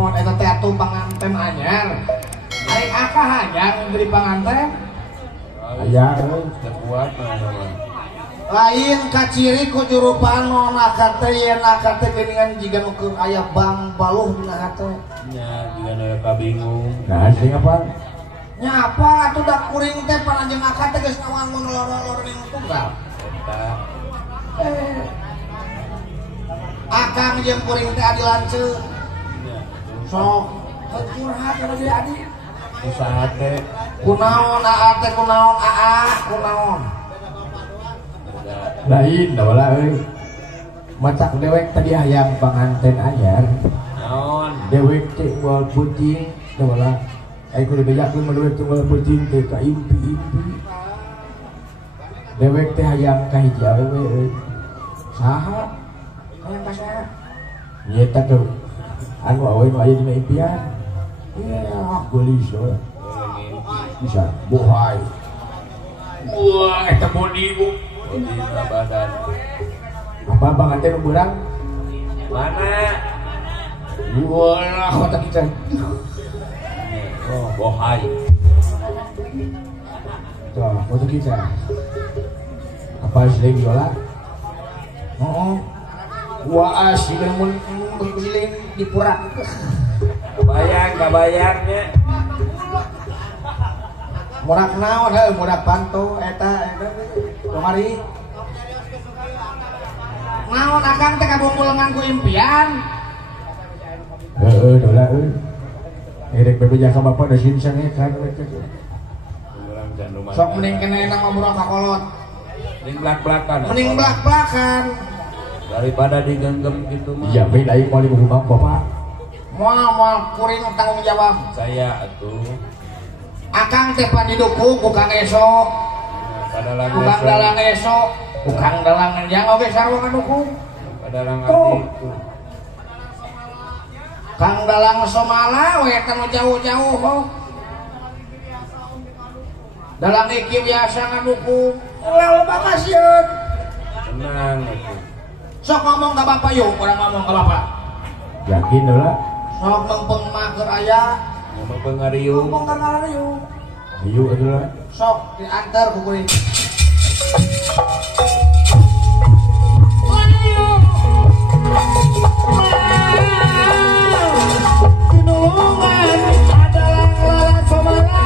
Oh, eta teh atuh panganten anyar. Ari akah hayang beri panganten? Hayang euy, teu kuat mah. Lain kaciri ku juru panon akate yen akate geuningan jiga nu keur aya bang baluh dina hate. Nya jiga nu kabingung. Nah, sing apa? Nya apa atuh da kuring teh pananjeun akate geus nawan mun loro-loro ning tunggal. Eta Akang jeung kuring teh adi lanceuk. nya Sok curhat kana dia adi. usaha teh Kunaon aa teh kunaon aa kunaon. Lain da wala euy. Macak dewek tadi hayang panganten anyar. naon Dewek teh moal puting da wala. Ai kudu bejakeun mah dewek teh moal puting teh ka impi-impi. Dewek teh hayang ka hiji awewe euy. Saha? Hayang ka saha? Nyeta tuh anu awewe nu aya dina impian. Ya, gelis we. Bisa bohai. Wah, eta bodi bu. dina badan Apa panganten nu beurang? mana Wah, kota kita. oh bohai Tuh, foto kita. Apa sih viola? Oh, wah asli mun giling di pura. kabayangnya Murak naon heuh murak panto eta kemari. Naon akang teh kabungkulengan ku impian. Dola euy. Erek bebeja ka bapak da simsan kan. orang jan rumah Sok mending kene enak ngobrol ka kolot. mending belak-belakan Mending blak-blakan. daripada digenggam gitu mah Iya, bae lain mau rumah bapak. Moal kuring tanggung jawab. saya atuh Akang teh padidukung ku Kang Eso. padalang Ku Kang Dalang Eso. Ku Kang Dalang yang oge sarua ngadukung. padalang Tuh. ati itu Kang Dalang Somala we eta nu jauh-jauh ho. Dalang iki biasa ngadukung. Loba kasieun. tenang atuh Sok ngomong ka Bapak yuk, urang ngomong ka Bapak. Yakin dola? Sok mempeng mah keur aya. mau pengariung Ngomong ka ngariung. Ayo dola. Sok diantar ku kuring. Kinungan adalah lalat somala.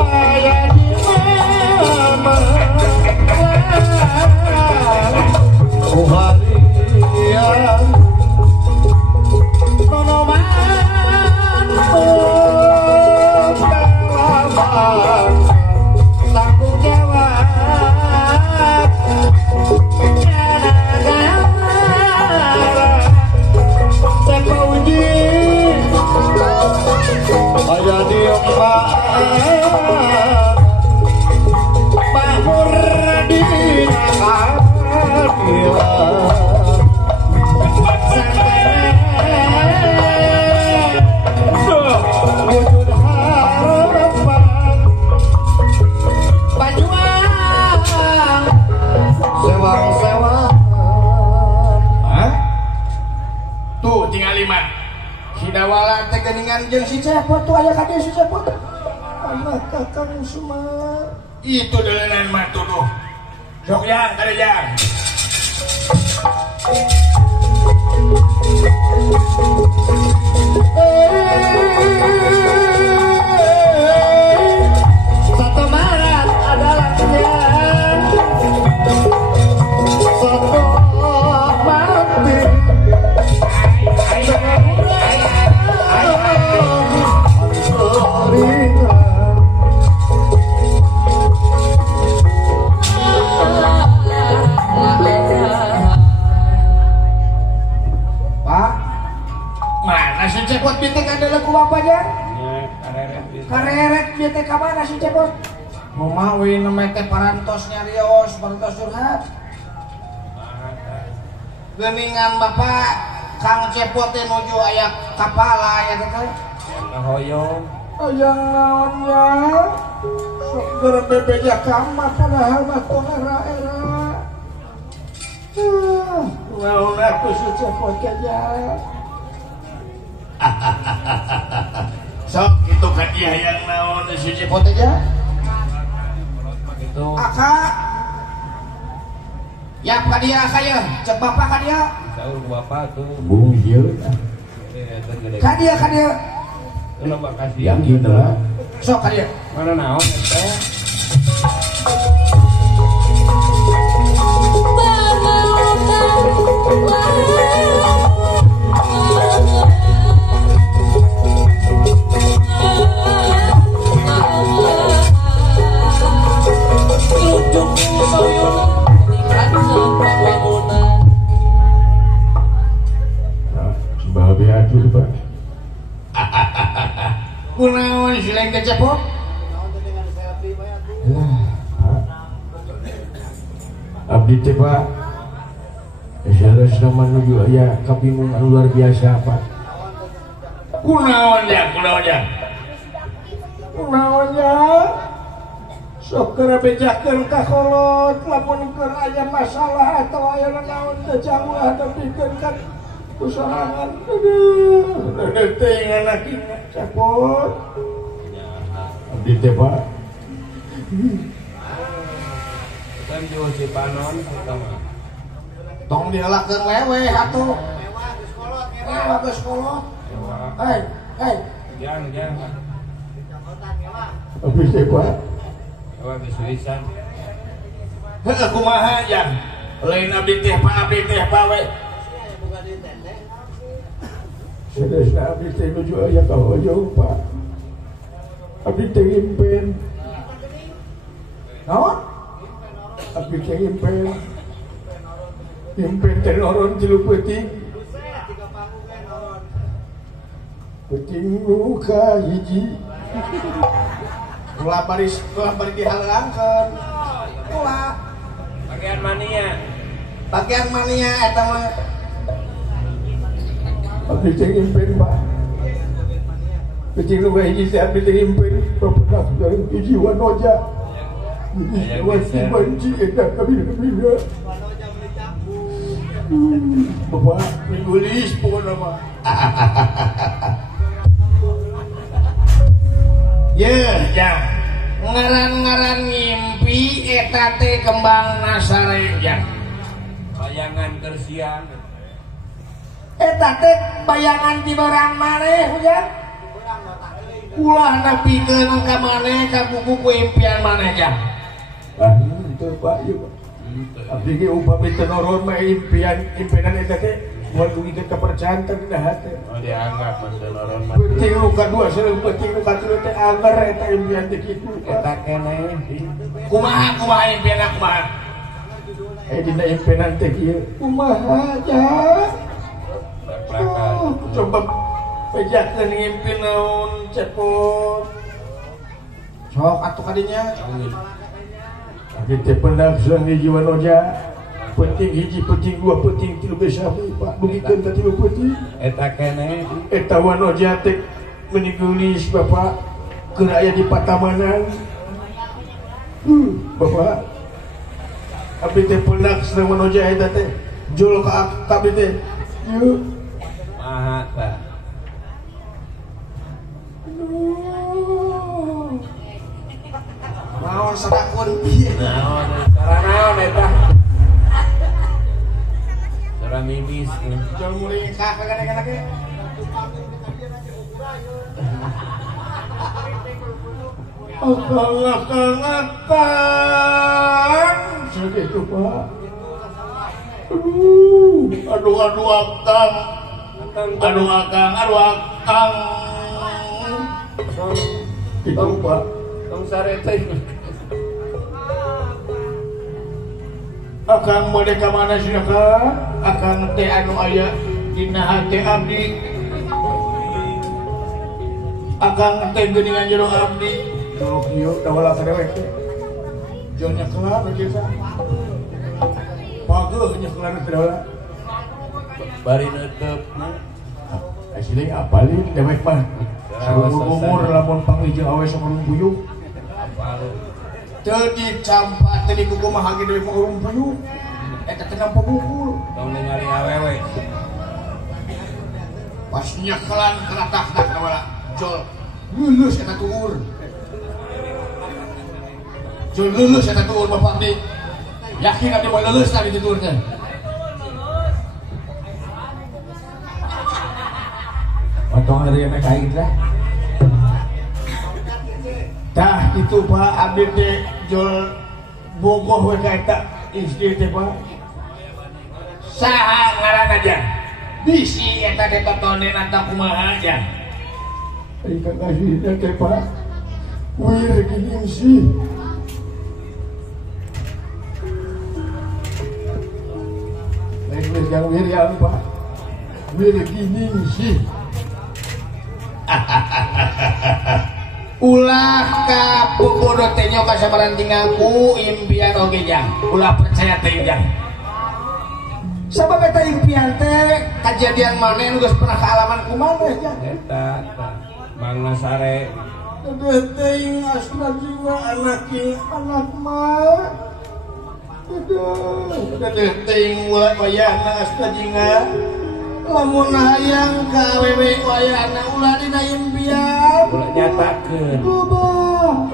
Aya di mana? Harian nonoman tanggung jawab sepauji aya di emak makmur di wujud harapan Banyuang sewang-sewang. Hah? Tuh tinggal 5 si Dawala teh geuningan jeung si Cepot tuh aya ka dieu si Cepot anak kakang Semar itu deulenan mah tuduh sok yang kada yang satu Maret adalah kenyang satu mati Pak, mana si Cepot bintik adalah ku bapaknya? Kareret bintik ka mana si Cepot? Mau mawin nemete parantos nyarios, parantos curhat. Geningan bapak Kang Cepot teh nuju aya kapala aya teh. hoyong Ayang naonnya? Sok geureuh bebeja kamar padahal mah tong era-era. Naon atuh si Cepot teh ya? sok itu kan dia yang naon si cepot aja itu aka ya ka dia saya cek bapak ka dia tahu bapak tuh bung hieu itu gede ka dia itu loba kasih yakin lah sok ka dia mana naon teh Babe atuh Pak. kunaon si lain kecepot Abdi teh Pak. Salah menuju aya kabingungan luar biasa Pak. kunaon ya sok keur bejakeun ka kolot lamun keur aya masalah atau aya naon teh jauh hadapikeun kan usahaan aduh teh lagi capot Abdi teh Pak. kan jual si panon pertama tong diheulakeun wewe atuh mewah geus kolot hei jangan Abdi teh Pak. apa kesulitan heuh kumaha jang lain abdi teh Pak we Sedasna abdi teh nuju aya ka hoyong Pak. Abdi teh ngimpen. naon Abdi teh ngimpen. Ngimpen teh noron tilu peuting. Peuting luka hiji. ulah bari dihalangkeun ulah bagian mania bagian mania eta mah Abdi teh ngimpen Pak. Peuting luka hiji teh abdi teh ngimpen. Bapak dari hiji wanoja. Hiji wasi banci eta kabina-kabina. Bapak minggulis pokoknya mah ya ngaran-ngaran ngimpi eta teh kembang nasarenjang bayangan kersian eta teh bayangan di barang maneh hujan ulah nepikeun ka maneh ka buku impian maneh jang itu Pak ieu Pak. Abdi ge upami teu noron mah impianan eta teh moal dugikeun kepercayaan teh dah teh. oh dianggap mantan orang mah Penting nu kadua sareng penting nu katilu teh anger eta impian teh kitu. eta kene kumaha impian kumaha Dina impianan teh kieu. Kumaha aja? Coba pejakeun ngimpi naon cepot. sok atuh kadinya Abdi teh pendak surang hiji wanoja. Penting hiji, penting dua, penting tilu besahu Pak. Dugikeun ka tilu penting. eta kene Eta wanoja teh meninggulis Bapak keur aya di Patamanan. Bapak abdi teh pendak sareng wanoja eta teh jol ka abdi teh. Yeuh. maha tah naon sadakun pieu naon cara naon eta cara mimis jeung muring ka kadang-kadang ge akang Sakitu Pak. aduh akang Itu Pak. tong sareta akang mode ka mana cenah ka akang teh anu aya dina hati abdi akang teh geuningan jero abdi Kalau kieu dawala ka dewek teh. jonya kelar biasa Pageuh nya kelar teh dawala. bari neuteup Asli apalin dewek mah. Umur lamun panggih jeung awe sakurung buyung. teu dicampat teh dikukumaha ge deui pangurung puyuh eta teh nampa bukul tong ningali awewe pas nyekelan keratak-tak nawala jol lulus eta tuur jol lulus eta tuur bapak di yakin abdi mau lulus tadi di tuurnya potong hari yang kain lah dah itu pak abdi teh jol bogoh we ka eta istri teh pak saha ngaran aja bisi eta teh totonen anta kumaha aja ikan kasih teh pak wir gini sih lain yang wir ya pak wir gini sih ulah ka bobodo teh nyoka sabaran tinggalku impian oge jang ulah percaya teh jang sabab eta impian teh kejadian maneh nu geus pernah kaalaman kumaha jang eta Mang Nasare teuing asna jiwa anak mah teuing ulah wayahna asna jinga lamun hayang ka awewe wayahna ulah dina impian ulah nyatakeun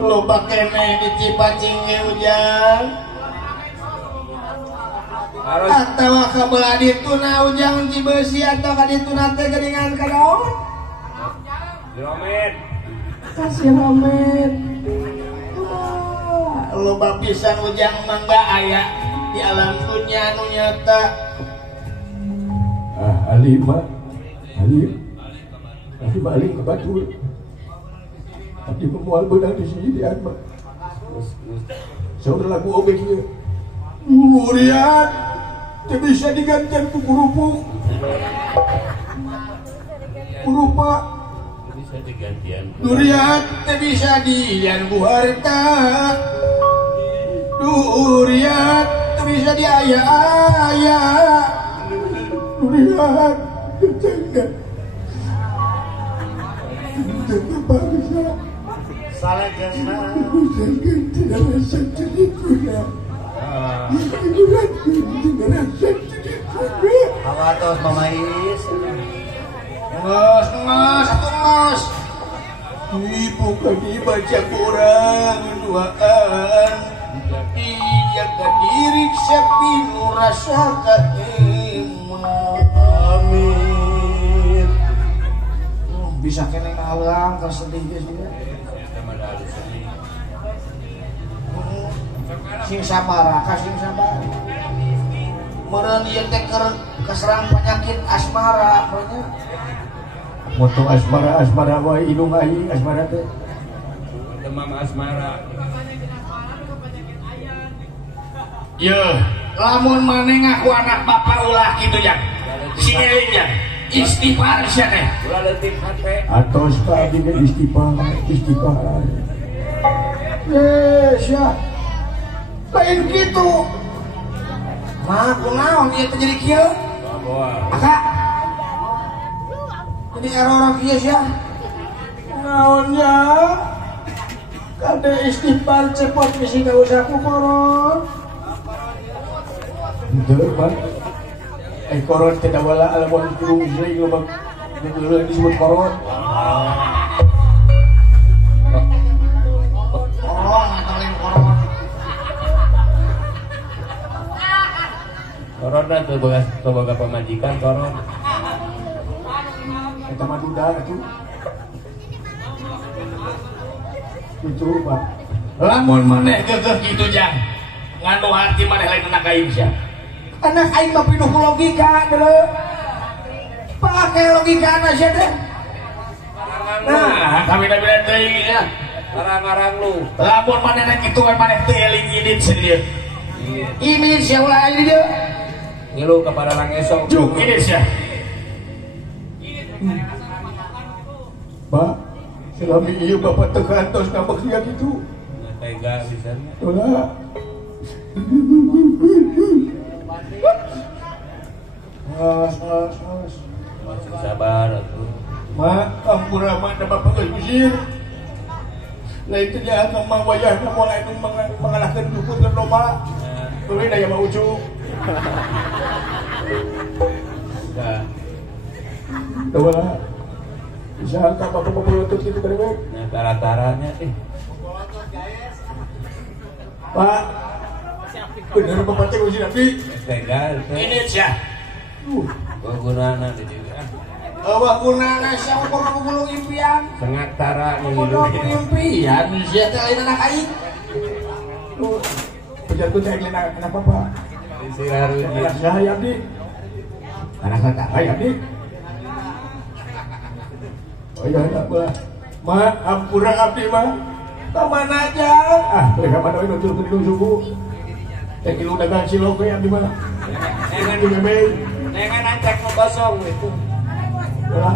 loba keneh di Cipacing ge ujang atawa ka belah dituna ujang Cibeusi atau ka dituna teh geuningan ka daun Romet kasih Romet loba pisan ujang mangga aya di alam dunya anu nyata Alim balik ke Batul tapi memual benang di sini di Anma saudara lagu obek ya Muriat tidak bisa digantikan ku kerupuk kurupa bisa digantian Duriat tidak bisa dian ku harta Duriat tidak bisa diaya-aya Duriat jangan bangsa salah jasa tidak rasa jadi guna tidak rasa jadi guna awatos mamais ngas ibu kan dibaca kurang duaan dijaga diri sepi merasakan amin bisa kena ngalang tersedih guys sing sabar kasing sabar meureun ieu teh keserang penyakit asmara pokoknya moto asmara wae hidung aing asmara teh demam asmara ye lamun maneh ngaku anak bapak ulah kitu ya singeling ya istighfar sia teh ulah leutik hate atos ka abdi istighfar sia lain kitu mah kunaon ieu teh jadi kieu bawa aka jadi error kieu sia naonnya kade istighfar cepot bisi ka usah kukoron henteu pan koron teh dawala alamun kurung isri lobang disebut koron corona tuh boga pemajikan koron eta mah duda atuh itu Pak lamun maneh geugeuh kitu jang nganu hati maneh lain anak aing sia anak aing mah pinuh ku logika deuleu pake logikana sia teh nah kami da bila teuing ya ngarang-ngarang lu lamun maneh nek kitu kan maneh teu eling idit sendiri ini sia ulah aya di dieu ngilu kepada lang esok juk ini sia Pak selama ieu bapak teu kantos nambah sia kitu tega pisan ulah ngas masih sabar atuh mak ampura mak da bapak geus usir lain teh jahat mah wayahna moal anu mengalahkeun dukun keur lomba tuluy daya mah ujuk udah ulah Bisa angkat bapak-bapak lutut gitu kan ya? Nah, tara-taranya Pak, bener bapak cek uji nanti. tegal. Ini sih. Gunana di juga. Wah gunana siapa kurang gulung impian. Sengat tara Kurang impian sih teh anak aing. Pejabat cek anak bapak. Siraruji. Anak saya abdi. Anak saya abdi. Oh iya enggak bah. Ma, ampura abdi mah. Kemana aja? Ah, mereka mana ini untuk subuh. Kilo dagang cilok ya abdi mah. Dengan Di bebek. dengan ancak kosong itu. Ya.